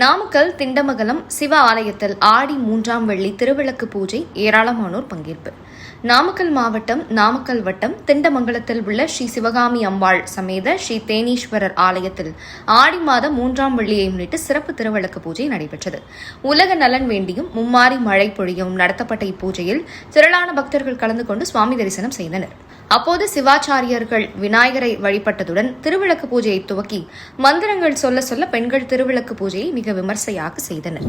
நாமக்கல் திண்டமங்கலம் சிவ ஆலயத்தில் ஆடி 3ஆம் வெள்ளி திருவிளக்கு பூஜை ஏராளமானோர் பங்கேற்பு. நாமக்கல் மாவட்டம் நாமக்கல் வட்டம் திண்டமங்கலத்தில் உள்ள ஸ்ரீ சிவகாமி அம்பாள் சமேத ஸ்ரீ தேனீஸ்வரர் ஆலயத்தில் ஆடி மாதம் 3ஆம் வெள்ளியை முன்னிட்டு சிறப்பு திருவிளக்கு பூஜை நடைபெற்றது. உலக நலன் வேண்டியும் மும்மாரி மழை பொழியவும் நடத்தப்பட்ட இப்பூஜையில் திரளான பக்தர்கள் கலந்து கொண்டு சுவாமி தரிசனம் செய்தனர். அப்போது சிவாச்சாரியர்கள் விநாயகரை வழிபட்டதுடன் திருவிளக்கு பூஜையை துவக்கி மந்திரங்கள் சொல்ல சொல்ல பெண்கள் திருவிளக்கு பூஜையை மிக விமர்சையாக செய்தனர்.